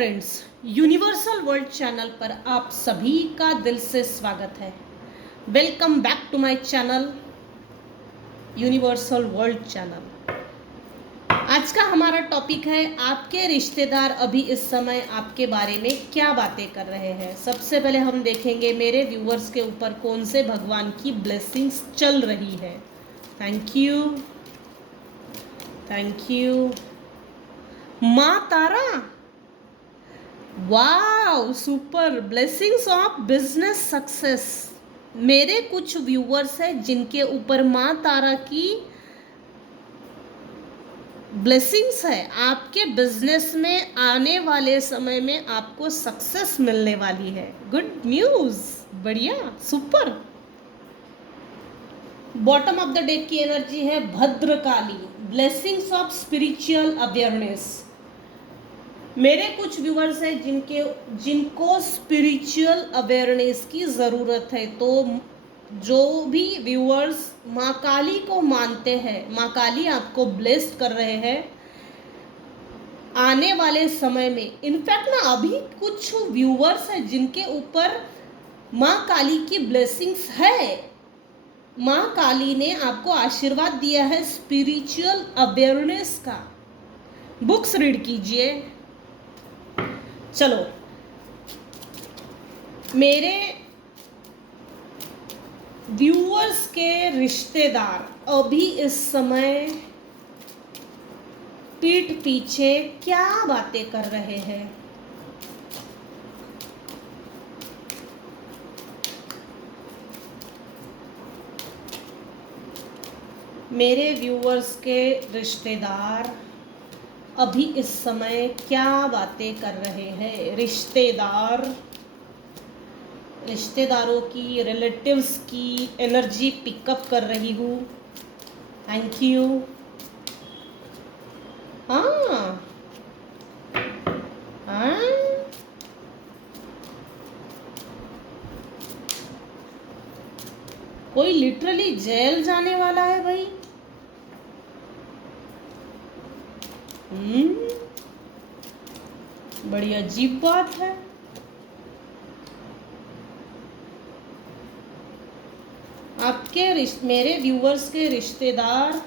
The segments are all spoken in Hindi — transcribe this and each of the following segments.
फ्रेंड्स, यूनिवर्सल वर्ल्ड चैनल पर आप सभी का दिल से स्वागत है। Welcome back to my channel Universal World channel. आज का हमारा टॉपिक है आपके रिश्तेदार अभी इस समय आपके बारे में क्या बातें कर रहे हैं। सबसे पहले हम देखेंगे मेरे व्यूअर्स के ऊपर कौन से भगवान की ब्लेसिंग्स चल रही है। Thank you, thank you. माँ Tara, wow super, blessings of business success. मेरे कुछ व्यूअर्स हैं जिनके ऊपर माँ तारा की ब्लेसिंग्स है। आपके बिजनेस में आने वाले समय में आपको सक्सेस मिलने वाली है। गुड न्यूज, बढ़िया, super. Bottom of the deck की एनर्जी है Bhadrakali, blessings of spiritual awareness. मेरे कुछ व्यूअर्स हैं जिनको स्पिरिचुअल अवेयरनेस की ज़रूरत है। तो जो भी व्यूअर्स माँ काली को मानते हैं, माँ काली आपको ब्लेस्ड कर रहे हैं आने वाले समय में। इनफैक्ट ना अभी कुछ व्यूअर्स हैं जिनके ऊपर माँ काली की ब्लेसिंग्स है। माँ काली ने आपको आशीर्वाद दिया है स्पिरिचुअल अवेयरनेस का। बुक्स रीड कीजिए। चलो, मेरे व्यूअर्स के रिश्तेदार अभी इस समय पीठ पीछे क्या बातें कर रहे हैं। मेरे व्यूअर्स के रिश्तेदार अभी इस समय क्या बातें कर रहे हैं। रिश्तेदारों की, रिलेटिव्स की एनर्जी पिकअप कर रही हूँ। Thank you. हाँ हाँ, कोई लिटरली जेल जाने वाला है भाई। बड़ी अजीब बात है। मेरे व्यूअर्स के रिश्तेदार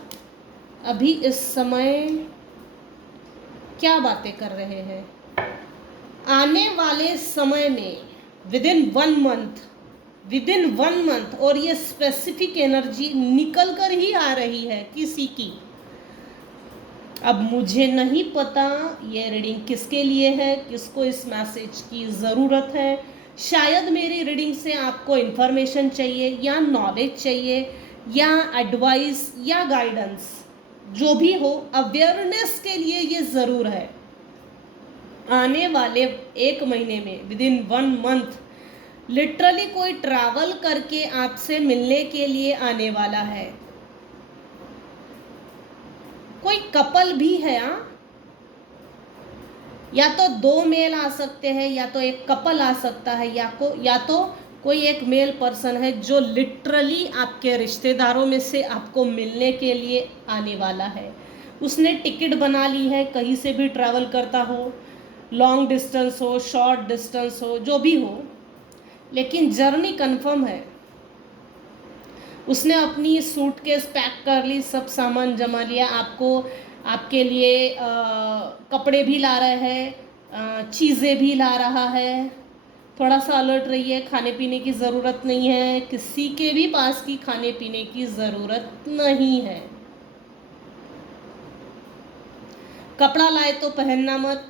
अभी इस समय क्या बातें कर रहे हैं। आने वाले समय में विद इन वन मंथ, और ये स्पेसिफिक एनर्जी निकल कर ही आ रही है किसी की। अब मुझे नहीं पता ये रीडिंग किसके लिए है, किसको इस मैसेज की ज़रूरत है। शायद मेरी रीडिंग से आपको इन्फॉर्मेशन चाहिए या नॉलेज चाहिए या एडवाइस या गाइडेंस, जो भी हो, अवेयरनेस के लिए ये ज़रूर है। आने वाले 1 महीने में, विद इन 1 मंथ, लिटरली कोई ट्रैवल करके आपसे मिलने के लिए आने वाला है। कोई कपल भी है। या तो 2 मेल आ सकते हैं, या तो एक कपल आ सकता है, या तो कोई एक मेल पर्सन है जो लिटरली आपके रिश्तेदारों में से आपको मिलने के लिए आने वाला है। उसने टिकट बना ली है, कहीं से भी ट्रैवल करता हो, लॉन्ग डिस्टेंस हो, शॉर्ट डिस्टेंस हो, जो भी हो, लेकिन जर्नी कंफर्म है। उसने अपनी सूटकेस पैक कर ली, सब सामान जमा लिया, आपके लिए कपड़े भी ला रहे हैं, चीज़ें भी ला रहा है। थोड़ा सा अलर्ट रहिए, खाने पीने की ज़रूरत नहीं है, किसी के भी पास की खाने पीने की ज़रूरत नहीं है। कपड़ा लाए तो पहनना मत।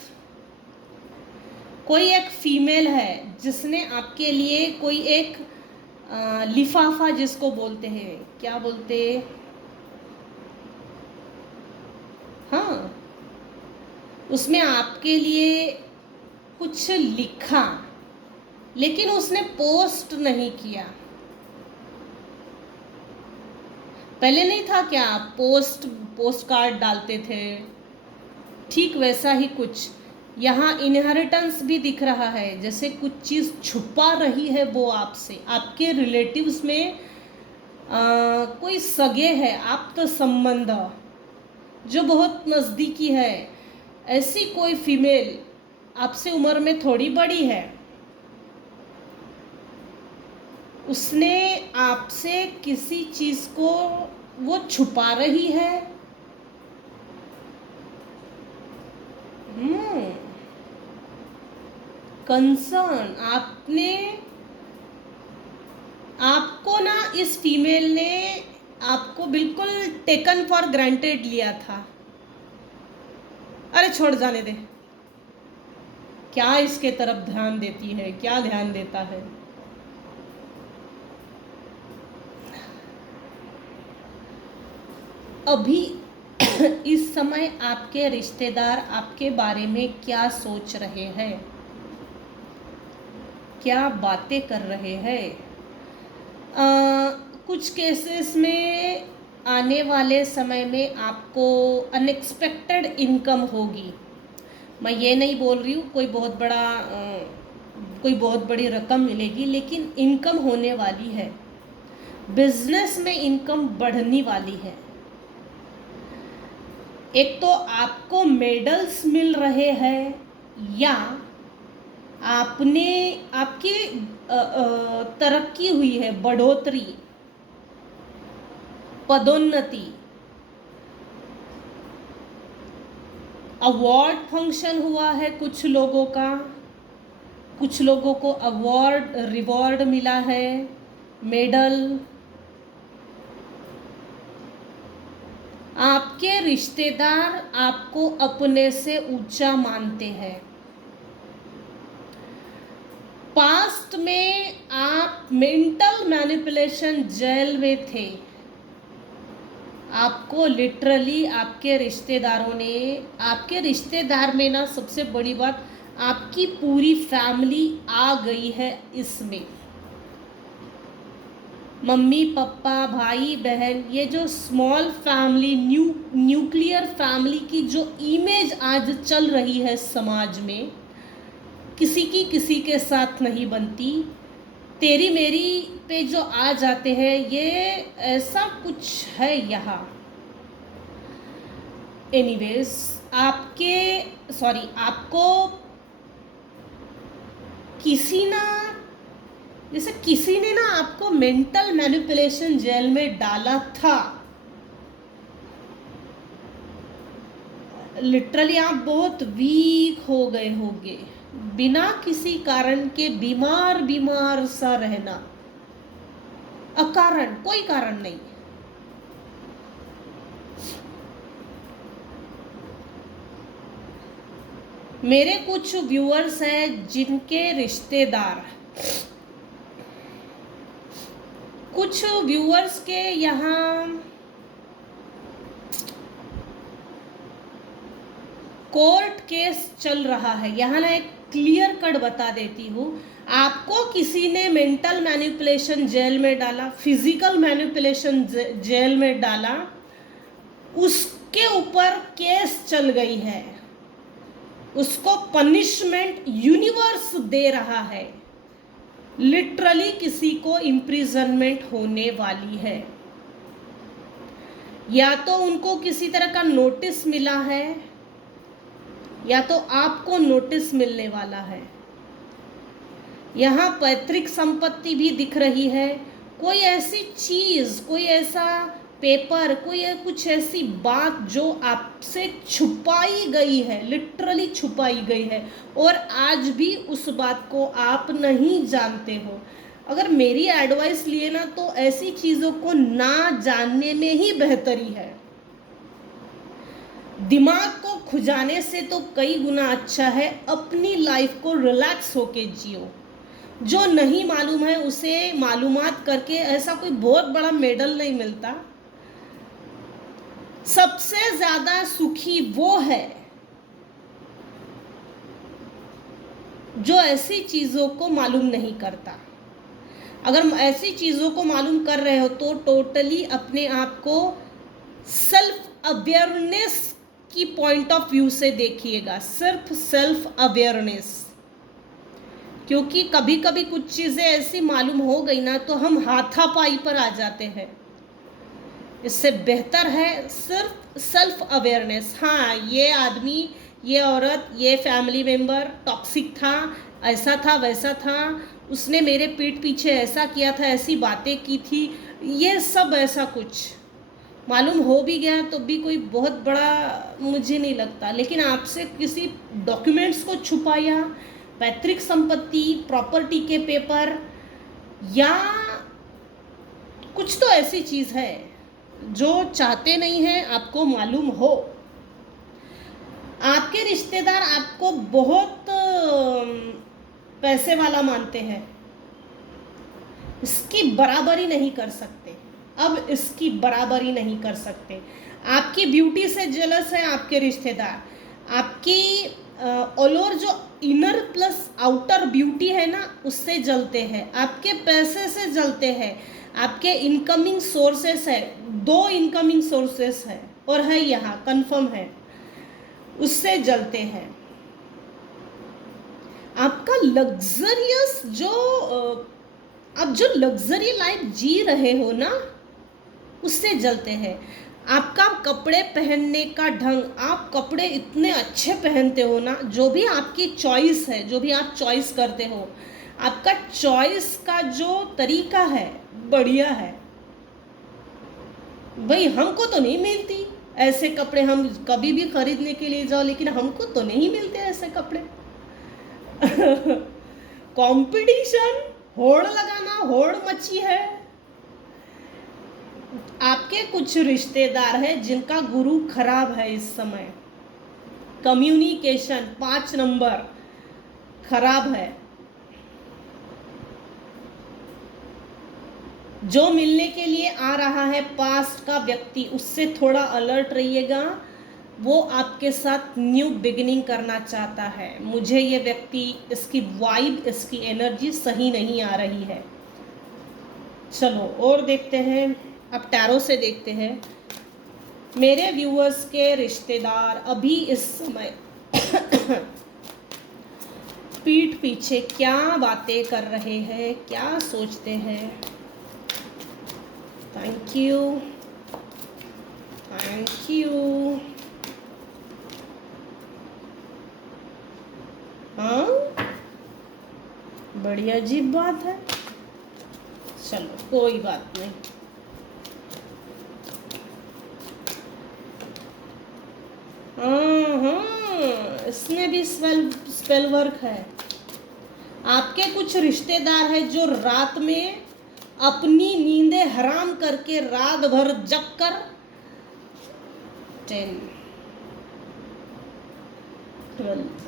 कोई एक फीमेल है जिसने आपके लिए कोई एक लिफाफा, जिसको बोलते हैं, क्या बोलते, हाँ, उसमें आपके लिए कुछ लिखा, लेकिन उसने पोस्ट नहीं किया। पहले नहीं था क्या, आप पोस्ट कार्ड डालते थे, ठीक वैसा ही कुछ यहाँ इनहेरिटेंस भी दिख रहा है। जैसे कुछ चीज़ छुपा रही है वो आपसे। आपके रिलेटिव्स में कोई सगे है, आप तो संबंध जो बहुत नज़दीकी है, ऐसी कोई फीमेल आपसे उम्र में थोड़ी बड़ी है, उसने आपसे किसी चीज को वो छुपा रही है। कंसर्न, आपको ना इस फीमेल ने आपको बिल्कुल टेकन फॉर ग्रांटेड लिया था। अरे छोड़, जाने दे, क्या इसके तरफ ध्यान देती है, क्या ध्यान देता है। अभी इस समय आपके रिश्तेदार आपके बारे में क्या सोच रहे हैं, क्या बातें कर रहे हैं। कुछ केसेस में आने वाले समय में आपको अनएक्सपेक्टेड इनकम होगी। मैं ये नहीं बोल रही हूँ कोई बहुत बड़ी रकम मिलेगी, लेकिन इनकम होने वाली है। बिजनेस में इनकम बढ़ने वाली है। एक तो आपको मेडल्स मिल रहे हैं, या आपकी तरक्की हुई है, बढ़ोतरी, पदोन्नति। अवार्ड फंक्शन हुआ है कुछ लोगों का, कुछ लोगों को अवार्ड रिवॉर्ड मिला है, मेडल। आपके रिश्तेदार आपको अपने से ऊंचा मानते हैं। पास्ट में आप मेंटल मैनिपुलेशन जेल में थे। आपको लिटरली आपके रिश्तेदार में ना, सबसे बड़ी बात, आपकी पूरी फैमिली आ गई है इसमें। मम्मी पापा भाई बहन, ये जो स्मॉल फैमिली, न्यूक्लियर फैमिली की जो इमेज आज चल रही है समाज में, किसी के साथ नहीं बनती। तेरी मेरी पे जो आ जाते हैं, ये ऐसा कुछ है यहाँ। एनीवेज, आपको किसी ने ना आपको मेंटल मैनिपुलेशन जेल में डाला था। लिटरली आप बहुत वीक हो गए होगे, बिना किसी कारण के बीमार सा रहना, अकारण, कोई कारण नहीं। मेरे कुछ व्यूअर्स हैं जिनके रिश्तेदार, कुछ व्यूअर्स के यहाँ कोर्ट केस चल रहा है। यहाँ ना एक क्लियर कट बता देती हूँ, आपको किसी ने मेंटल मैनिपुलेशन जेल में डाला, फिजिकल मैनिपुलेशन जेल में डाला, उसके ऊपर केस चल गई है, उसको पनिशमेंट यूनिवर्स दे रहा है। लिटरली किसी को इम्प्रिजनमेंट होने वाली है, या तो उनको किसी तरह का नोटिस मिला है, या तो आपको नोटिस मिलने वाला है। यहाँ पैतृक संपत्ति भी दिख रही है। कोई ऐसी चीज, कोई ऐसा पेपर, कोई कुछ ऐसी बात जो आपसे छुपाई गई है, लिटरली छुपाई गई है, और आज भी उस बात को आप नहीं जानते हो। अगर मेरी एडवाइस लिए ना, तो ऐसी चीज़ों को ना जानने में ही बेहतरी है। दिमाग को खुजाने से तो कई गुना अच्छा है अपनी लाइफ को रिलैक्स होके जियो। जो नहीं मालूम है उसे मालूमात करके ऐसा कोई बहुत बड़ा मेडल नहीं मिलता। सबसे ज्यादा सुखी वो है जो ऐसी चीजों को मालूम नहीं करता। अगर ऐसी चीजों को मालूम कर रहे हो तो टोटली अपने आप को सेल्फ अवेयरनेस की पॉइंट ऑफ व्यू से देखिएगा, सिर्फ सेल्फ अवेयरनेस। क्योंकि कभी कभी कुछ चीजें ऐसी मालूम हो गई ना, तो हम हाथापाई पर आ जाते हैं। इससे बेहतर है सिर्फ सेल्फ अवेयरनेस। हाँ, ये आदमी ये औरत, ये फैमिली मेम्बर टॉक्सिक था, ऐसा था वैसा था, उसने मेरे पीठ पीछे ऐसा किया था, ऐसी बातें की थी, ये सब ऐसा कुछ मालूम हो भी गया तो भी कोई बहुत बड़ा मुझे नहीं लगता। लेकिन आपसे किसी डॉक्यूमेंट्स को छुपाया, पैतृक संपत्ति, प्रॉपर्टी के पेपर, या कुछ तो ऐसी चीज़ है जो चाहते नहीं हैं आपको मालूम हो। आपके रिश्तेदार आपको बहुत पैसे वाला मानते हैं, इसकी बराबरी नहीं कर सकते, अब इसकी बराबरी नहीं कर सकते। आपकी ब्यूटी से जेलस है आपके रिश्तेदार, आपकी ऑल ओवर जो इनर प्लस आउटर ब्यूटी है ना, उससे जलते हैं, आपके पैसे से जलते हैं, आपके इनकमिंग सोर्सेस है, 2 इनकमिंग सोर्सेस है और है यहाँ कंफर्म है, उससे जलते हैं। आपका लग्जरियस जो आप जो लग्जरी लाइफ जी रहे हो ना, उससे जलते हैं। आपका कपड़े पहनने का ढंग, आप कपड़े इतने अच्छे पहनते हो ना, जो भी आपकी चॉइस है, जो भी आप चॉइस करते हो, आपका चॉइस का जो तरीका है बढ़िया है। भाई हमको तो नहीं मिलती ऐसे कपड़े, हम कभी भी खरीदने के लिए जाओ लेकिन हमको तो नहीं मिलते ऐसे कपड़े। कंपटीशन, होड़ लगाना, होड़ मची है। आपके कुछ रिश्तेदार हैं जिनका गुरु खराब है इस समय, कम्युनिकेशन 5 नंबर खराब है। जो मिलने के लिए आ रहा है पास्ट का व्यक्ति, उससे थोड़ा अलर्ट रहिएगा, वो आपके साथ न्यू बिगिनिंग करना चाहता है। मुझे ये व्यक्ति, इसकी वाइब, इसकी एनर्जी सही नहीं आ रही है। चलो और देखते हैं, अब टैरो से देखते हैं मेरे व्यूअर्स के रिश्तेदार अभी इस समय पीठ पीछे क्या बातें कर रहे हैं, क्या सोचते हैं। Thank you, thank you. हाँ, बड़ी अजीब बात है। चलो कोई बात नहीं। हाँ, इसमें भी स्पेल वर्क है। आपके कुछ रिश्तेदार हैं जो रात में अपनी नींदें हराम करके रात भर जग कर 10, 12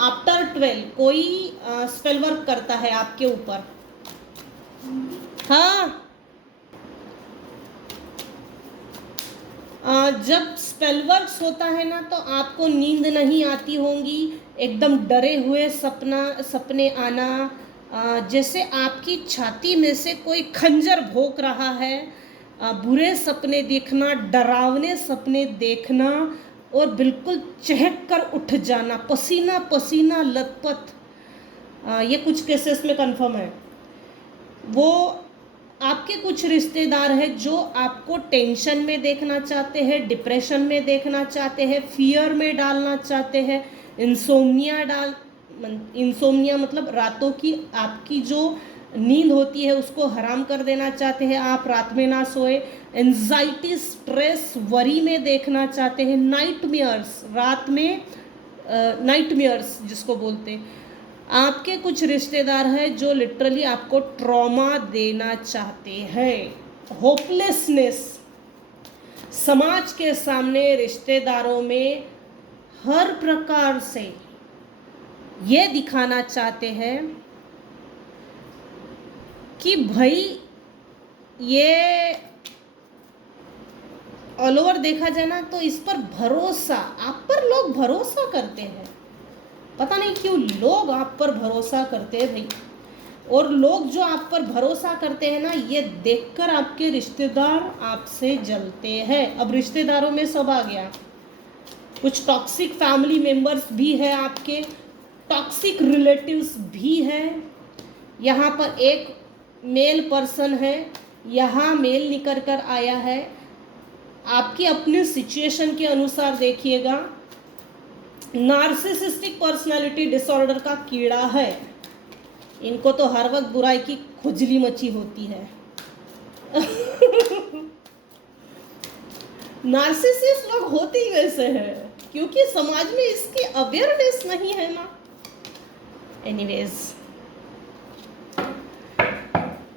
आफ्टर 12 कोई स्पेल वर्क करता है आपके ऊपर। हाँ, जब स्पेल वर्क्स होता है ना तो आपको नींद नहीं आती होंगी, एकदम डरे हुए सपने आना, जैसे आपकी छाती में से कोई खंजर भोंक रहा है, बुरे सपने देखना, डरावने सपने देखना और बिल्कुल चहक कर उठ जाना, पसीना पसीना लथपथ, ये कुछ केसेस में कंफर्म है। वो आपके कुछ रिश्तेदार हैं जो आपको टेंशन में देखना चाहते हैं, डिप्रेशन में देखना चाहते हैं, फियर में डालना चाहते हैं, इंसोम्निया मतलब रातों की आपकी जो नींद होती है उसको हराम कर देना चाहते हैं, आप रात में ना सोए, एंजाइटी, स्ट्रेस, वरी में देखना चाहते हैं, नाइटमेयर्स, रात में नाइटमेयर्स जिसको बोलते हैं। आपके कुछ रिश्तेदार हैं जो लिटरली आपको ट्रॉमा देना चाहते हैं, होपलेसनेस, समाज के सामने रिश्तेदारों में हर प्रकार से ये दिखाना चाहते हैं कि भाई ये ऑल ओवर देखा जाए ना तो इस पर भरोसा, आप पर लोग भरोसा करते हैं, पता नहीं क्यों लोग आप पर भरोसा करते हैं भाई। और लोग जो आप पर भरोसा करते हैं ना, ये देखकर आपके रिश्तेदार आपसे जलते हैं। अब रिश्तेदारों में सब आ गया, कुछ टॉक्सिक फैमिली मेंबर्स भी है, आपके टॉक्सिक रिलेटिव्स भी हैं। यहाँ पर एक मेल पर्सन है, यहाँ मेल निकल कर आया है, आपकी अपनी सिचुएशन के अनुसार देखिएगा। नार्सिसिस्टिक पर्सनालिटी डिसऑर्डर का कीड़ा है, इनको तो हर वक्त बुराई की खुजली मची होती है। नार्सिसिस्ट लोग होते ही वैसे हैं क्योंकि समाज में इसकी अवेयरनेस नहीं है ना। एनीवेज,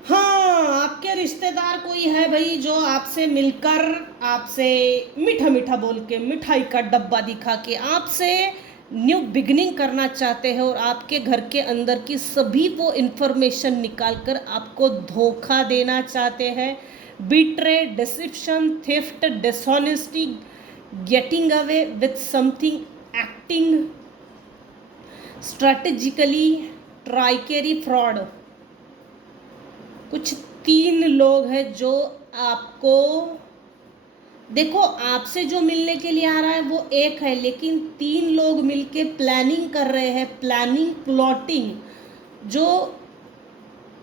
हाँ, आपके रिश्तेदार कोई है भाई जो आपसे मिलकर, आपसे मीठा मीठा बोल के, मिठाई का डब्बा दिखा के आपसे न्यू बिगनिंग करना चाहते हैं और आपके घर के अंदर की सभी वो इंफॉर्मेशन निकालकर आपको धोखा देना चाहते हैं। Betray, deception, theft, dishonesty, getting away with something, acting strategically, trickery, fraud. कुछ 3 लोग हैं जो आपको, देखो आपसे जो मिलने के लिए आ रहा है वो एक है, लेकिन 3 लोग मिलके प्लानिंग कर रहे हैं, प्लानिंग, प्लॉटिंग, जो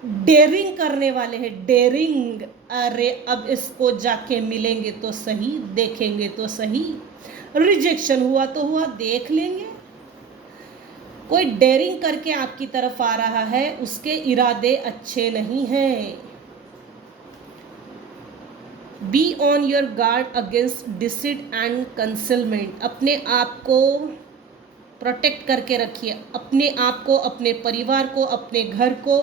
डेयरिंग करने वाले हैं। डेयरिंग, अरे अब इसको जाके मिलेंगे तो सही, देखेंगे तो सही, रिजेक्शन हुआ तो हुआ, देख लेंगे। कोई डेयरिंग करके आपकी तरफ आ रहा है, उसके इरादे अच्छे नहीं हैं। Be on your guard against deceit and concealment. अपने आप को प्रोटेक्ट करके रखिए, अपने आप को, अपने परिवार को, अपने घर को,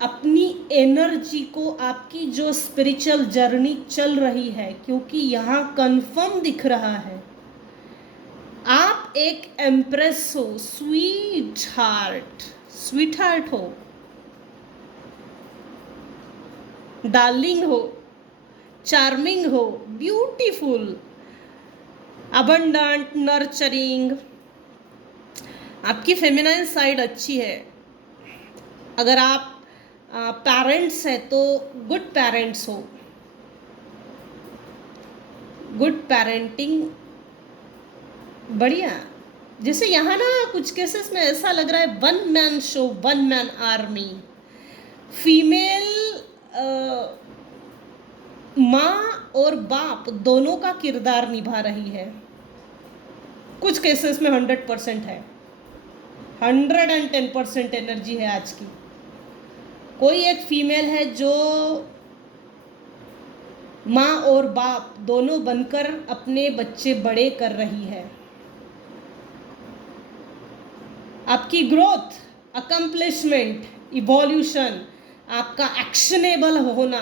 अपनी एनर्जी को, आपकी जो स्पिरिचुअल जर्नी चल रही है, क्योंकि यहाँ कंफर्म दिख रहा है आप एक एम्प्रेस हो, स्वीट हार्ट हो, डार्लिंग हो, चार्मिंग हो, ब्यूटीफुल, अबंडेंट, नर्चरिंग। आपकी फेमिनाइन साइड अच्छी है। अगर आप पेरेंट्स हैं तो गुड पेरेंट्स हो, गुड पेरेंटिंग, बढ़िया। जैसे यहाँ ना कुछ केसेस में ऐसा लग रहा है 1 man show, 1 man army. Female माँ और बाप दोनों का किरदार निभा रही है। कुछ केसेस में 100% है, 110% एनर्जी है आज की। कोई एक फीमेल है जो माँ और बाप दोनों बनकर अपने बच्चे बड़े कर रही है। आपकी ग्रोथ, अकम्प्लिशमेंट, इवोल्यूशन, आपका एक्शनेबल होना,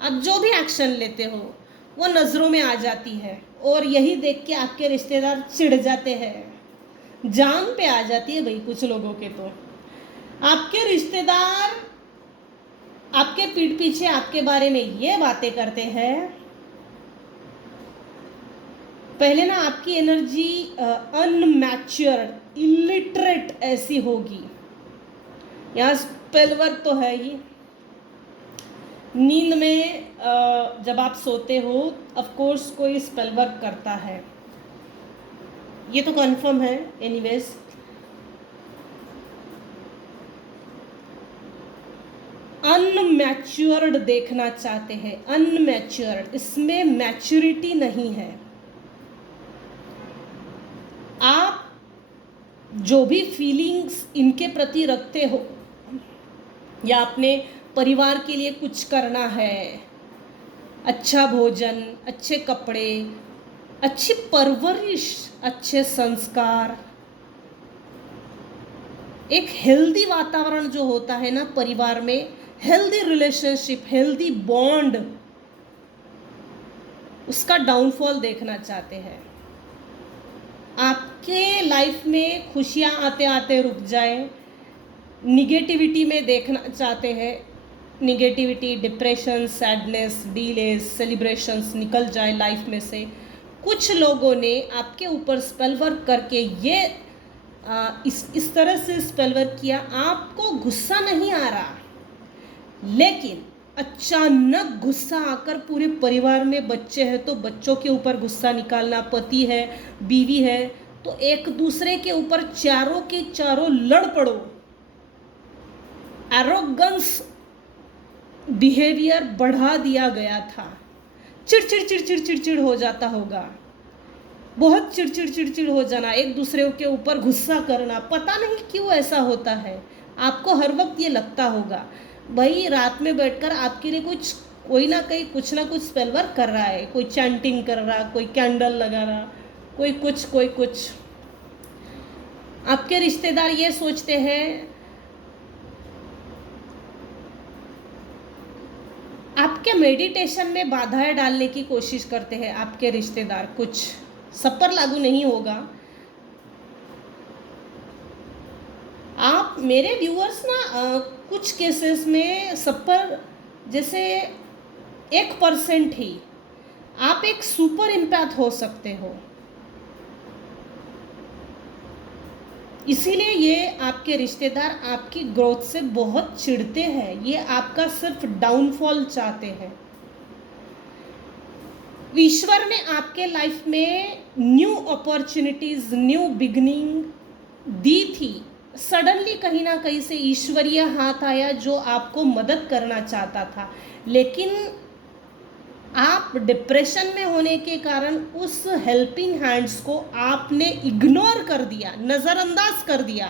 आप जो भी एक्शन लेते हो वो नज़रों में आ जाती है, और यही देख के आपके रिश्तेदार चिढ़ जाते हैं। जान पे आ जाती है भाई कुछ लोगों के। तो आपके रिश्तेदार आपके पीठ पीछे आपके बारे में ये बातें करते हैं। पहले ना आपकी एनर्जी अनमैच्योर्ड, इलिटरेट ऐसी होगी। यहाँ स्पेल वर्क तो है ही। नींद में जब आप सोते हो, ऑफ कोर्स कोई स्पेल वर्क करता है, ये तो कंफर्म है। एनीवेज, अनमैच्योर्ड देखना चाहते हैं, अनमैच्योर्ड, इसमें मैच्योरिटी नहीं है। आप जो भी फीलिंग्स इनके प्रति रखते हो, या अपने परिवार के लिए कुछ करना है, अच्छा भोजन, अच्छे कपड़े, अच्छी परवरिश, अच्छे संस्कार, एक हेल्दी वातावरण जो होता है ना परिवार में, हेल्दी रिलेशनशिप, हेल्दी बॉन्ड, उसका डाउनफॉल देखना चाहते हैं। आपके लाइफ में खुशियाँ आते आते रुक जाए, निगेटिविटी में देखना चाहते हैं, negativity, depression, sadness, delays, celebrations निकल जाए लाइफ में से। कुछ लोगों ने आपके ऊपर स्पेल वर्क करके ये इस तरह से स्पेल वर्क किया, आपको गुस्सा नहीं आ रहा, लेकिन अचानक गुस्सा आकर पूरे परिवार में बच्चे हैं तो बच्चों के ऊपर गुस्सा निकालना, पति है, बीवी है, तो एक दूसरे के ऊपर चारों के चारों लड़ पड़ो। एरोगेंस बिहेवियर बढ़ा दिया गया था, चिड़चिड़ चिड़चिड़ चिड़चिड़ हो जाता होगा, बहुत चिड़चिड़ चिड़चिड़ हो जाना, एक दूसरे के ऊपर गुस्सा करना, पता नहीं क्यों ऐसा होता है। आपको हर वक्त ये लगता होगा भाई रात में बैठकर आपके लिए कोई ना कहीं कुछ ना कुछ स्पेल वर्क कर रहा है, कोई चैंटिंग कर रहा, कोई कैंडल लगा रहा, कोई कुछ। आपके रिश्तेदार ये सोचते हैं, आपके मेडिटेशन में बाधाएं डालने की कोशिश करते हैं आपके रिश्तेदार। कुछ सब पर लागू नहीं होगा। आप मेरे व्यूअर्स ना कुछ केसेस में सब पर जैसे 1% ही आप एक सुपर इम्पैथ हो सकते हो, इसीलिए ये आपके रिश्तेदार आपकी ग्रोथ से बहुत चिढ़ते हैं, ये आपका सिर्फ डाउनफॉल चाहते हैं। ईश्वर ने आपके लाइफ में न्यू अपॉर्चुनिटीज, न्यू बिगनिंग दी थी। सडनली कहीं ना कहीं से ईश्वरीय हाथ आया जो आपको मदद करना चाहता था, लेकिन आप डिप्रेशन में होने के कारण उस हेल्पिंग हैंड्स को आपने इग्नोर कर दिया, नज़रअंदाज कर दिया,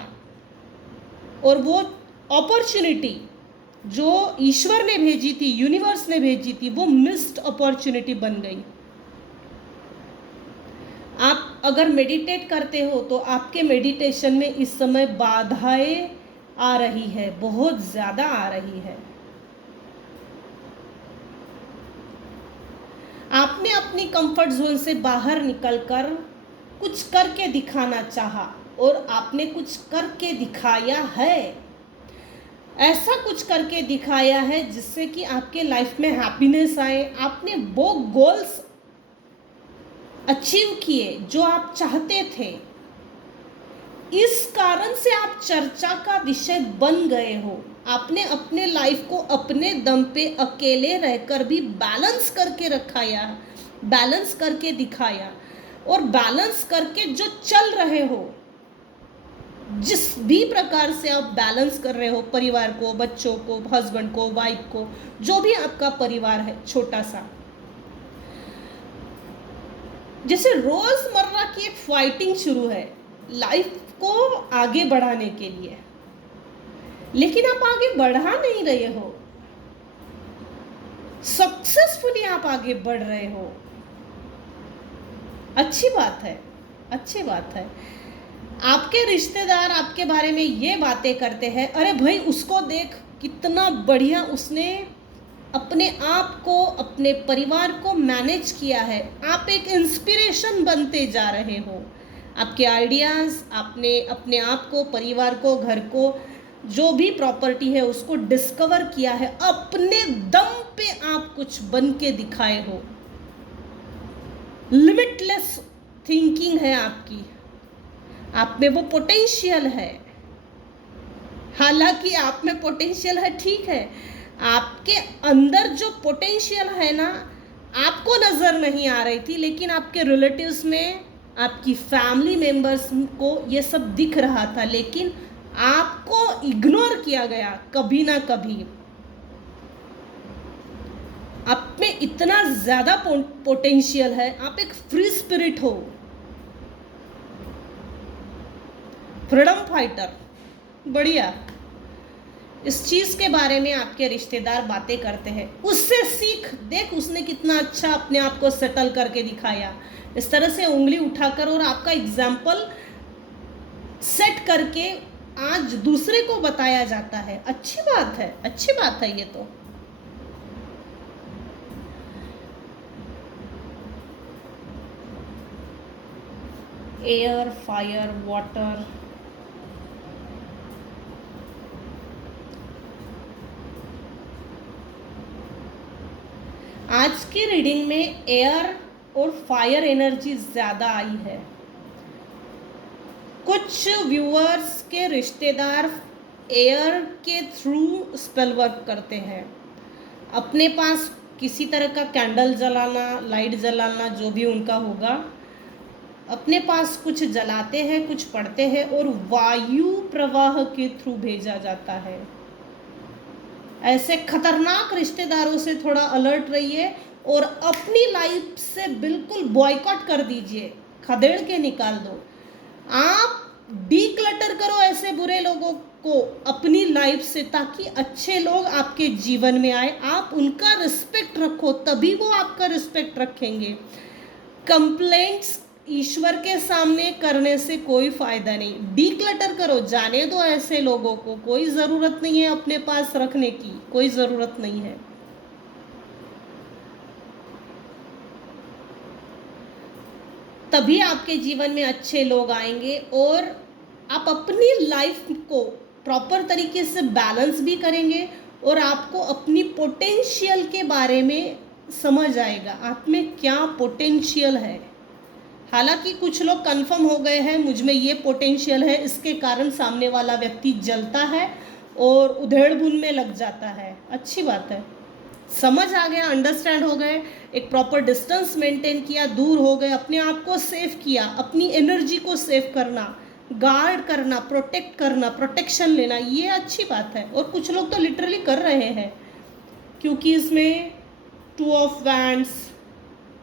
और वो अपॉर्चुनिटी जो ईश्वर ने भेजी थी, यूनिवर्स ने भेजी थी, वो मिस्ड अपॉर्चुनिटी बन गई। आप अगर मेडिटेट करते हो तो आपके मेडिटेशन में इस समय बाधाएं आ रही है, बहुत ज़्यादा आ रही है। आपने अपनी कंफर्ट जोन से बाहर निकलकर कुछ करके दिखाना चाहा और आपने कुछ करके दिखाया है। ऐसा कुछ करके दिखाया है जिससे कि आपके लाइफ में हैप्पीनेस आए। आपने वो गोल्स अचीव किए जो आप चाहते थे। इस कारण से आप चर्चा का विषय बन गए हो। आपने अपने लाइफ को अपने दम पे अकेले रहकर भी बैलेंस करके रखाया, बैलेंस करके दिखाया, और बैलेंस करके जो चल रहे हो, जिस भी प्रकार से आप बैलेंस कर रहे हो, परिवार को, बच्चों को, हस्बैंड को, वाइफ को, जो भी आपका परिवार है छोटा सा, जैसे रोजमर्रा की एक फाइटिंग शुरू है लाइफ को आगे बढ़ाने के लिए, लेकिन आप आगे बढ़ा नहीं रहे हो, सक्सेसफुली आप आगे बढ़ रहे हो। अच्छी बात है, अच्छी बात है। आपके रिश्तेदार आपके बारे में ये बातें करते हैं, अरे भाई उसको देख कितना बढ़िया उसने अपने आप को, अपने परिवार को मैनेज किया है। आप एक इंस्पिरेशन बनते जा रहे हो। आपके आइडियाज़, आपने अपने आप को, परिवार को, घर को, जो भी प्रॉपर्टी है उसको डिस्कवर किया है, अपने दम पे आप कुछ बन के दिखाए हो। लिमिटलेस थिंकिंग है आपकी, आप में वो पोटेंशियल है। हालांकि आप में पोटेंशियल है, ठीक है, आपके अंदर जो पोटेंशियल है ना, आपको नज़र नहीं आ रही थी, लेकिन आपके रिलेटिव्स में, आपकी फैमिली मेंबर्स को ये सब दिख रहा था, लेकिन आपको इग्नोर किया गया कभी ना कभी। आप में इतना ज़्यादा पोटेंशियल है, आप एक फ्री स्पिरिट हो, फ्रीडम फाइटर, बढ़िया। इस चीज़ के बारे में आपके रिश्तेदार बातें करते हैं, उससे सीख, देख उसने कितना अच्छा अपने आप को सेटल करके दिखाया। इस तरह से उंगली उठाकर और आपका एग्जाम्पल सेट करके आज दूसरे को बताया जाता है। अच्छी बात है, अच्छी बात है ये तो। एयर, फायर, वाटर, आज की रीडिंग में एयर और फायर एनर्जी ज़्यादा आई है। कुछ व्यूअर्स के रिश्तेदार एयर के थ्रू स्पेल वर्क करते हैं। अपने पास किसी तरह का कैंडल जलाना, लाइट जलाना, जो भी उनका होगा, अपने पास कुछ जलाते हैं, कुछ पढ़ते हैं, और वायु प्रवाह के थ्रू भेजा जाता है। ऐसे खतरनाक रिश्तेदारों से थोड़ा अलर्ट रहिए, और अपनी लाइफ से बिल्कुल बॉयकॉट कर दीजिए, खदेड़ के निकाल दो। आप डीक्लटर करो ऐसे बुरे लोगों को अपनी लाइफ से, ताकि अच्छे लोग आपके जीवन में आए। आप उनका रिस्पेक्ट रखो, तभी वो आपका रिस्पेक्ट रखेंगे। कंप्लेंट्स ईश्वर के सामने करने से कोई फायदा नहीं। डीक्लटर करो, जाने दो ऐसे लोगों को, कोई ज़रूरत नहीं है अपने पास रखने की, कोई ज़रूरत नहीं है। तभी आपके जीवन में अच्छे लोग आएंगे और आप अपनी लाइफ को प्रॉपर तरीके से बैलेंस भी करेंगे और आपको अपनी पोटेंशियल के बारे में समझ आएगा, आप में क्या पोटेंशियल है। हालांकि कुछ लोग कंफर्म हो गए हैं मुझ में ये पोटेंशियल है, इसके कारण सामने वाला व्यक्ति जलता है और उधेड़-बुन में लग जाता है। अच्छी बात है, समझ आ गया, अंडरस्टैंड हो गए, एक प्रॉपर डिस्टेंस मेंटेन किया, दूर हो गए, अपने आप को सेव किया, अपनी एनर्जी को सेव करना, गार्ड करना, प्रोटेक्ट करना, प्रोटेक्शन लेना, ये अच्छी बात है। और कुछ लोग तो लिटरली कर रहे हैं, क्योंकि इसमें 2 of wands,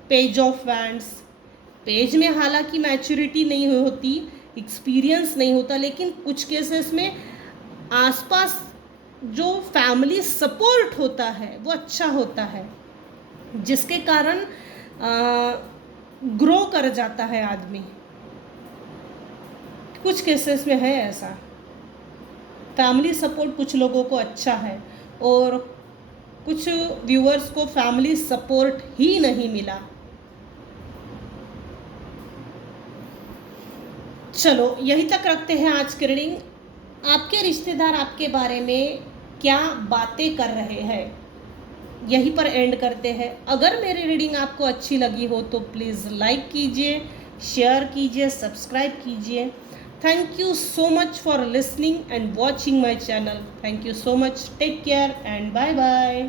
page of wands, page में हालांकि मैच्योरिटी नहीं होती, एक्सपीरियंस नहीं होता, लेकिन कुछ केसेस में आसपास जो फैमिली सपोर्ट होता है वो अच्छा होता है, जिसके कारण ग्रो कर जाता है आदमी। कुछ केसेस में है ऐसा, फैमिली सपोर्ट कुछ लोगों को अच्छा है और कुछ व्यूअर्स को फैमिली सपोर्ट ही नहीं मिला। चलो यहीं तक रखते हैं आज की रीडिंग। आपके रिश्तेदार आपके बारे में क्या बातें कर रहे हैं, यहीं पर एंड करते हैं। अगर मेरी रीडिंग आपको अच्छी लगी हो तो प्लीज़ लाइक कीजिए, शेयर कीजिए, सब्सक्राइब कीजिए। Thank you so much for listening and watching my channel. Thank you so much, take care and bye bye.